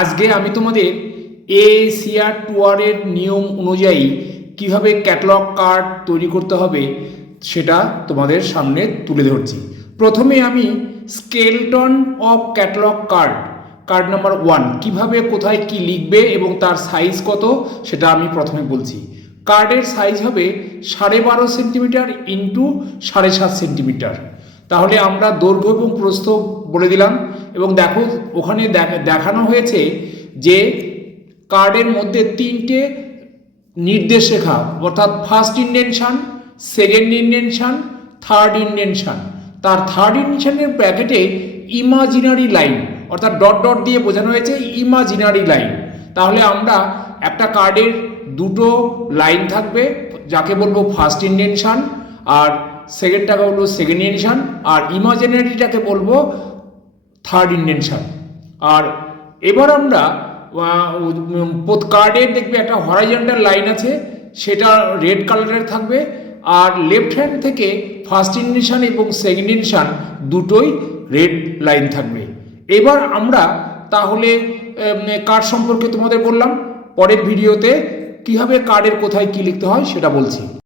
আজকে আমি তোমাদের এশিয়ার টুয়ারের নিয়ম অনুযায়ী কিভাবে ক্যাটালগ কার্ড তৈরি করতে হবে সেটা তোমাদের সামনে তুলে ধরছি। প্রথমে আমি skeleton of catalogue card number 1 কিভাবে কোথায় কি লিখবে এবং তার সাইজ কত সেটা আমি প্রথমে বলছি। কার্ডের সাইজ হবে 12.5 সেন্টিমিটার ইন্টু 7.5 সেন্টিমিটার। তাহলে আমরা দৈর্ঘ্য এবং প্রস্থ বলে দিলাম এবং দেখো ওখানে দেখানো হয়েছে যে কার্ডের মধ্যে 3টে নির্দেশরেখা, অর্থাৎ ফার্স্ট ইন্ডেনশন, সেকেন্ড ইন্ডেনশন, থার্ড ইন্ডেনশন। তার থার্ড ইন্ডেনশনের ব্র্যাকেটে ইমাজিনারি লাইন, অর্থাৎ ডট ডট দিয়ে বোঝানো হয়েছে ইমাজিনারি লাইন। তাহলে আমরা একটা কার্ডের দুটো লাইন থাকবে, যাকে বলবো ফার্স্ট ইন্ডেনশন, আর সেকেন্ডটাকে বলবো সেকেন্ড ইন্ডেনশন, আর ইমাজিনারিটাকে বলবো থার্ড ইন্ডেনশন। আর এবার আমরা কার্ডের দেখবে একটা হরাইজন্টাল লাইন আছে, সেটা রেড কালারের থাকবে, আর লেফট হ্যান্ড থেকে ফার্স্ট ইন্ডেনশন এবং সেকেন্ড ইন্ডেনশন দুটোই রেড লাইন থাকবে। এবার আমরা তাহলে কার্ড সম্পর্কে তোমাদের বললাম, পরের ভিডিওতে কীভাবে কার্ডের কোথায় কী লিখতে হয় সেটা বলছি।